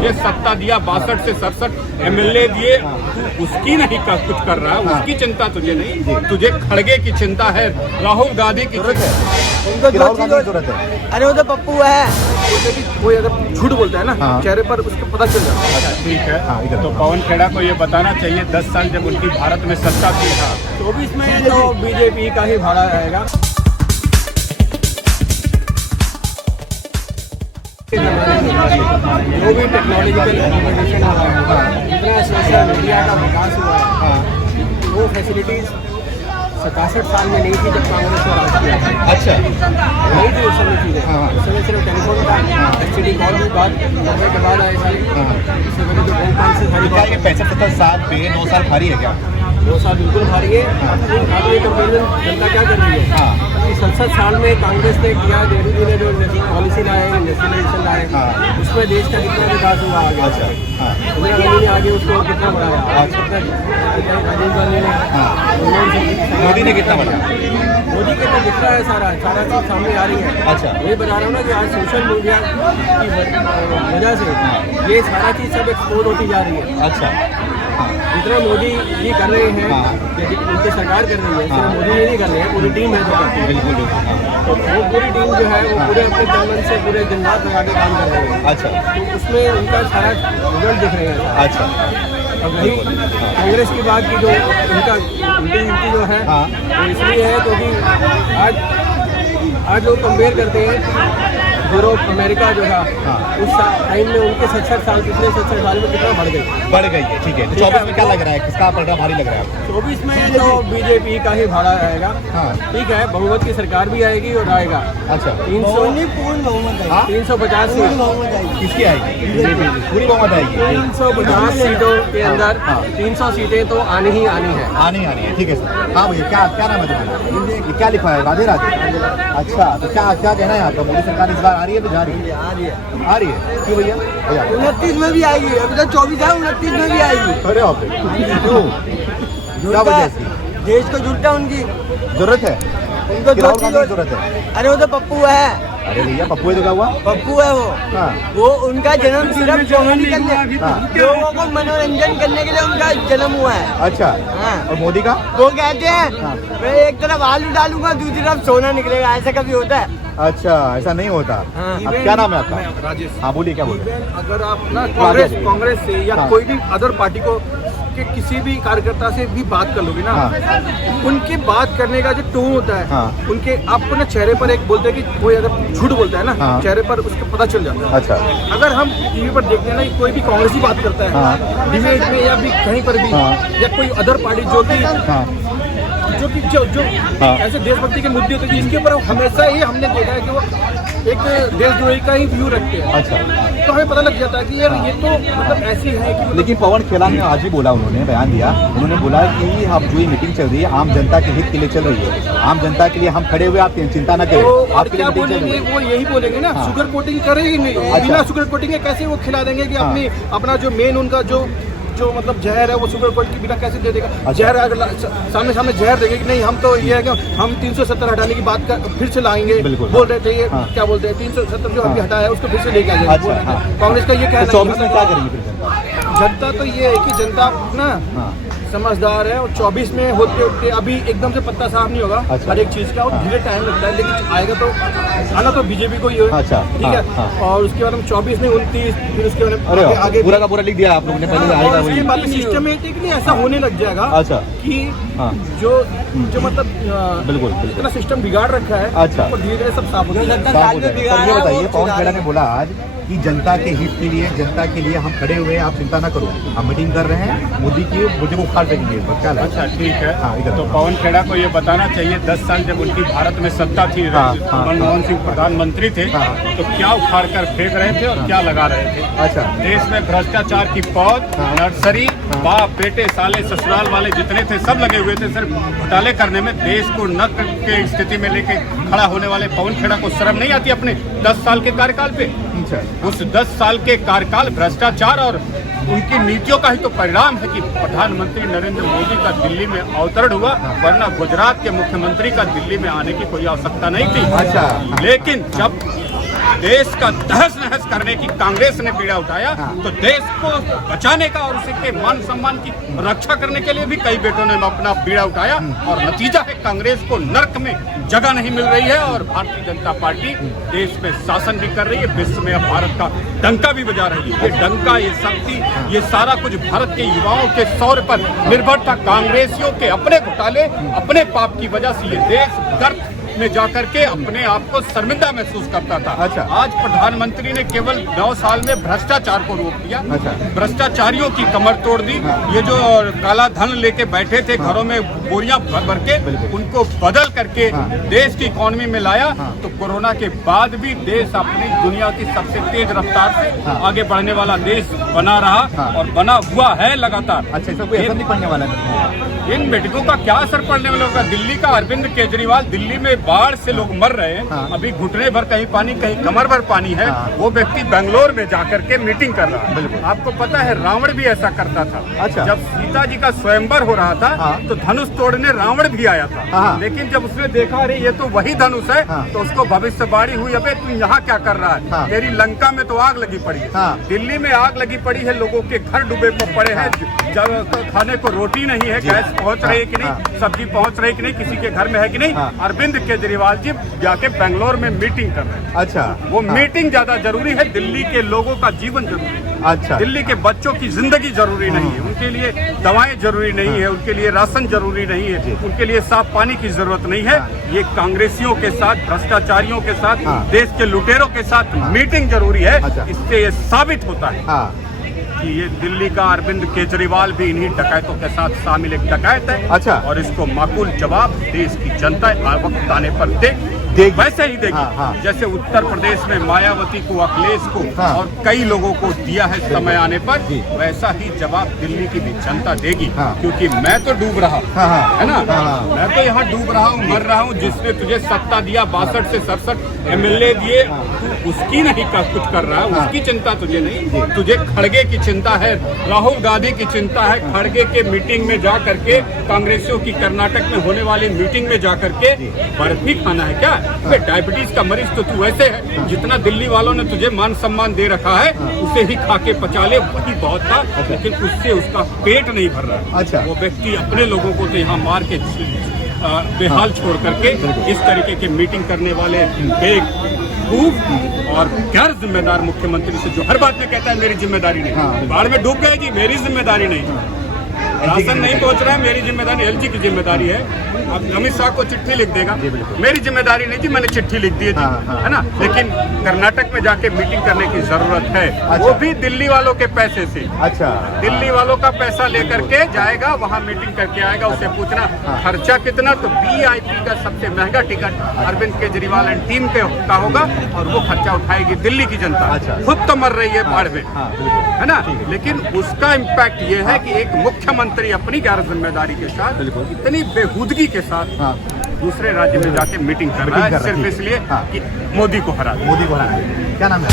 तुझे सत्ता दिया, 62 से 67 MLA दिए, तू उसकी नहीं कुछ कर रहा है, उसकी चिंता तुझे नहीं, तुझे खड़गे की चिंता है, राहुल गांधी की जरूरत है, उनको राहुल गांधी की जरूरत है। अरे वो तो पप्पू है। कोई अगर झूठ बोलता है ना चेहरे पर, उसको पता चल जाता है। ठीक है। हाँ, इधर तो पवन खेड़ा को ये बताना चाहिए 10 साल जब उनकी भारत में सत्ता थी। 24 में तो बीजेपी का ही भाड़ा रहेगा। जो भी टेक्नोलॉजिकल इनोवेशन हुआ है, जितना सोशल मीडिया का विकास हुआ है, वो फैसिलिटीज 67 साल में नहीं थी जब कांग्रेस ने राज किया। अच्छा, नहीं थी उस समय चीज़ें। उस समय सिर्फ टेलीफोन था, एसटीडी कॉल भी बात करने के बाद आए सारी। इससे पहले जो बैंक पास से सारी क्या ये 65-70 साल पे 2 साल भारी है क्या? 2 साल बिल्कुल भारी है। आगे कंपेरिजन जनता क्या कर रही है कि 67 साल में कांग्रेस ने किया, नेहरू जी ने जो पॉलिसी लाए, नेशनलाइजेशन लाए, उसमें देश का कितना विकास हुआ आगे। इंदिरा गांधी ने आगे उसको कितना बढ़ाया, राजीव गांधी ने, मोदी ने कितना बढ़ाया? मोदी के तो दिख रहा है सारा चीज सामने आ रही है। अच्छा, वही बता रहा हूँ ना कि आज सोशल मीडिया की वजह से ये सारा चीज सब एक्सपोज होती जा रही है। अच्छा, जितना मोदी जी कर रहे हैं, उनकी सरकार कर रही है, सिर्फ मोदी जी नहीं कर रहे हैं, पूरी टीम है जो करती है। बिल्कुल बिल्कुल। तो वो पूरी टीम जो है वो पूरे अपने तन से पूरे दिन रात लगा के काम कर रहे हैं। अच्छा, तो उसमें उनका सारा रिजल्ट दिख रहे हैं। अच्छा, अब वही कांग्रेस की बात की जो उनकी जो है वो इसलिए है क्योंकि आज लोग कंपेयर करते हैं यूरोप अमेरिका जो था उस टाइम में उनके 67 साल, पिछले 67 साल में कितना बढ़ गई है। ठीक है। तो 24 में क्या लग रहा है, किसका पलड़ा भारी लग रहा है आपको? 24 में तो बीजेपी का ही भाड़ा रहेगा। ठीक है, बहुमत की सरकार भी आएगी और आएगा। अच्छा, पूर्ण बहुमत है। 350 सीट किसकी आएगी? पूरी बहुमत आएगी। 350 सीटों के अंदर 300 सीटें तो आनी ही आनी है। आनी है। ठीक है सर। हाँ भैया, क्या नाम है तुम्हारा? ये क्या लिखा है? राधे राधे। अच्छा, तो क्या कहना है आपका? मोदी सरकार इस बार आ रही है तो जा रही है? आ रही है। क्यों भैया? 29 में भी आएगी, अभी तो 24 है, 29 में भी आएगी। अरे बाप रे, क्यों? क्या वजह से? देश को जुटता उनकी जरूरत है, उनको राहुल गांधी की जरूरत है। अरे वो तो पप्पू है। अरे भैया, पप्पू है तो क्या हुआ? पप्पू है वो उनका जन्म सिर्फ कॉमेडी करने, लोगों को मनोरंजन करने के लिए उनका जन्म हुआ है। अच्छा। और मोदी का? वो कहते हैं मैं एक तरफ आलू डालूंगा, दूसरी तरफ सोना निकलेगा। ऐसा कभी होता है? अच्छा, ऐसा नहीं होता। अब क्या नाम है आपका? राजेश। हाँ बोलिए, क्या बोल रहे हैं? अगर आप ना कांग्रेस से या कोई भी अदर पार्टी को के किसी भी कार्यकर्ता से भी बात कर लोगे ना, उनके बात करने का जो टोन होता है, उनके आपको ना चेहरे पर एक बोलते हैं कि कोई अगर झूठ बोलता है ना चेहरे पर, उसको पता चल जाता है। अच्छा, अगर हम टीवी पर देखते हैं ना कोई भी कांग्रेस की बात करता है डिबेट में या भी कहीं पर भी, या कोई अदर पार्टी जो ऐसे देशभक्ति के मुद्दे होते हैं इनके ऊपर हमेशा ही हमने देखा है कि वो एक देशद्रोही का ही व्यू रखते हैं। अच्छा, तो हमें पता लग जाता है कि यार ये तो मतलब ऐसी है कि लेकिन पवन खेड़ा ने आज ही बोला, उन्होंने बयान दिया, उन्होंने बोला कि अब जो ये मीटिंग चल रही है आम जनता के हित के लिए चल रही है, आम जनता के लिए हम खड़े हुए, आप चिंता न करें। तो आपके लिए क्या मीटिंग चल रही बोलेंगे, है। वो यही बोलेंगे ना, शुगर कोटिंग करेगी नहीं, बिना शुगर कोटिंग के कैसे वो खिला देंगे कि अपना जो मेन उनका जो मतलब जहर है वो शुगर कोट के बिना कैसे दे देगा? जहर अगर सामने जहर देंगे कि नहीं, हम तो ये है कि हम 370 हटाने की बात फिर से लाएंगे, बोल रहे थे ये क्या बोलते हैं 370 जो अभी हटाया है उसको फिर से लेके आएंगे। कांग्रेस का ये कहना है। 24 में क्या करेंगे जनता? तो ये है कि जनता ना समझदार है, और 24 में होते होते अभी एकदम से पत्ता साफ नहीं होगा हर एक चीज का, और धीरे टाइम लगता है, लेकिन आएगा तो आना तो बीजेपी को ही हो। अच्छा, ठीक है। और उसके बाद हम 24 में 29, फिर उसके बाद आगे पूरा का पूरा लिख दिया आप लोगों ने पहले आएगा, उसके बाद सिस्टमेटिकली ऐसा होने लग जाएगा। अच्छा, कि जो मतलब बिल्कुल इतना सिस्टम बिगाड़ रखा है। अच्छा, और धीरे धीरे सब साफ हो जाएगा। ये बताइए, पवन खेड़ा ने बोला आज कि जनता के हित के लिए, जनता के लिए हम खड़े हुए हैं, आप चिंता ना करो, हम मीटिंग कर रहे हैं, मोदी की मुझे वो उखाड़ देंगे। क्या लगता है? अच्छा, ठीक है। इधर तो पवन खेड़ा को ये बताना चाहिए 10 साल जब उनकी भारत में सत्ता थी, मनमोहन सिंह प्रधानमंत्री थे, तो क्या उखाड़ कर फेंक रहे थे और क्या लगा रहे थे? अच्छा, देश में भ्रष्टाचार की पौध, नर्सरी, बाप बेटे साले ससुराल वाले जितने थे सब लगे हुए थे सिर्फ घोटाले करने में। देश को नक के स्थिति में लेके खड़ा होने वाले पवन खेड़ा को शर्म नहीं आती अपने 10 साल के कार्यकाल पे? उस 10 साल के कार्यकाल भ्रष्टाचार और उनकी नीतियों का ही तो परिणाम है कि प्रधानमंत्री नरेंद्र मोदी का दिल्ली में अवतरण हुआ, वरना गुजरात के मुख्यमंत्री का दिल्ली में आने की कोई आवश्यकता नहीं थी। अच्छा, लेकिन जब देश का तहस नहस करने की कांग्रेस ने बीड़ा उठाया, तो देश को बचाने का और उसके मान सम्मान की रक्षा करने के लिए भी कई बेटों ने अपना बीड़ा उठाया, और नतीजा है कांग्रेस को नर्क में जगह नहीं मिल रही है, और भारतीय जनता पार्टी देश में शासन भी कर रही है, विश्व में अब भारत का डंका भी बजा रही है। ये डंका, ये शक्ति, ये सारा कुछ भारत के युवाओं के शौर्य पर निर्भर था। कांग्रेसियों के अपने घोटाले, अपने पाप की वजह से ये देश गर्त में जाकर के अपने आप को शर्मिंदा महसूस करता था। अच्छा। आज प्रधानमंत्री ने केवल 9 साल में भ्रष्टाचार को रोक दिया। अच्छा। भ्रष्टाचारियों की कमर तोड़ दी। ये जो काला धन लेके बैठे थे घरों में बोरियां भर भर के, उनको बदल करके देश की इकोनॉमी में लाया। तो कोरोना के बाद भी देश अपनी दुनिया की सबसे तेज रफ्तार से आगे बढ़ने वाला देश बना रहा और बना हुआ है लगातार। अच्छा, इसमें कोई असर नहीं पड़ने वाला है? इन मेडिकों का क्या असर पड़ने वाला होगा? दिल्ली का अरविंद केजरीवाल, दिल्ली में बाढ़ से लोग मर रहे हैं, अभी घुटने भर कहीं पानी, कहीं कमर भर पानी है, वो व्यक्ति बेंगलोर में जाकर के मीटिंग कर रहा है। आपको पता है रावण भी ऐसा करता था। अच्छा। जब सीता जी का स्वयंवर हो रहा था तो धनुष तोड़ने रावण भी आया था, लेकिन जब उसने देखा अरे ये तो वही धनुष है, तो उसको भविष्यवाणी हुई, अबे तू यहाँ क्या कर रहा है? तेरी लंका में तो आग लगी पड़ी है, दिल्ली में आग लगी पड़ी है, लोगों के घर डूबे पड़े हैं, जब खाने को रोटी नहीं है, गैस पहुंच रही है कि नहीं, सब्जी पहुंच रही है कि नहीं, किसी के घर में है कि नहीं। अरविंद केजरीवाल जी जाके बेंगलोर में मीटिंग कर रहे हैं। अच्छा। वो मीटिंग ज्यादा जरूरी है, दिल्ली के लोगों का जीवन जरूरी है। अच्छा। दिल्ली के बच्चों की जिंदगी जरूरी नहीं है, उनके लिए दवाएं जरूरी नहीं है, उनके लिए राशन जरूरी नहीं है, उनके लिए साफ पानी की जरूरत नहीं है। ये कांग्रेसियों के साथ, भ्रष्टाचारियों के साथ, देश के लुटेरों के साथ मीटिंग जरूरी है। इससे ये साबित होता है कि ये दिल्ली का अरविंद केजरीवाल भी इन्हीं डकैतों के साथ शामिल एक डकैत है। अच्छा। और इसको माकूल जवाब देश की जनता वक्त आने पर देगी। वैसे ही देगी जैसे उत्तर प्रदेश में मायावती को, अखिलेश को और कई लोगों को दिया है समय आने पर, वैसा ही जवाब दिल्ली की भी जनता देगी। क्योंकि मैं तो डूब रहा है ना, मैं तो यहाँ डूब रहा हूँ, मर रहा हूँ। जिसने तुझे सत्ता दिया, 62 से 67 MLA दिए, उसकी नहीं कुछ कर रहा है, उसकी चिंता तुझे नहीं, तुझे खड़गे की चिंता है, राहुल गांधी की चिंता है। खड़गे के मीटिंग में जा करके, कांग्रेसियों की कर्नाटक में होने वाली मीटिंग में जा करके बर्फी खाना है क्या? डायबिटीज का मरीज तो तू ऐसे है, जितना दिल्ली वालों ने तुझे मान सम्मान दे रखा है उसे ही खा के पचा ले, वही बहुत था। लेकिन उससे उसका पेट नहीं भर रहा है। अच्छा। वो व्यक्ति अपने लोगों को तो यहाँ मार के बेहाल छोड़ करके इस तरीके की मीटिंग करने वाले बेवकूफ और गैर जिम्मेदार मुख्यमंत्री से, जो हर बात में कहता है मेरी जिम्मेदारी नहीं, बाढ़ में डूब गए जी, मेरी जिम्मेदारी नहीं, राशन नहीं पहुंच रहा है, मेरी जिम्मेदारी, LG की जिम्मेदारी है। अब अमित शाह को चिट्ठी लिख देगा, मेरी जिम्मेदारी नहीं जी, मैंने चिट्ठी लिख दी है जी, है ना। लेकिन कर्नाटक में जाके मीटिंग करने की जरूरत है। वो भी दिल्ली वालों के पैसे से। अच्छा। दिल्ली वालों का पैसा लेकर के जाएगा, वहाँ मीटिंग करके आएगा, उसे पूछना खर्चा कितना, तो VIP का सबसे महंगा ticket Arvind Kejriwal and team का होगा, और वो खर्चा उठाएगी दिल्ली की जनता। खुद तो मर रही है बाढ़ में, है ना, लेकिन उसका इम्पैक्ट ये है कि एक मुख्यमंत्री अपनी गैर जिम्मेदारी के साथ, इतनी बेहूदगी के साथ दूसरे राज्य में जाके मीटिंग कर रहा है, सिर्फ इसलिए कि मोदी को हरा। क्या नाम है?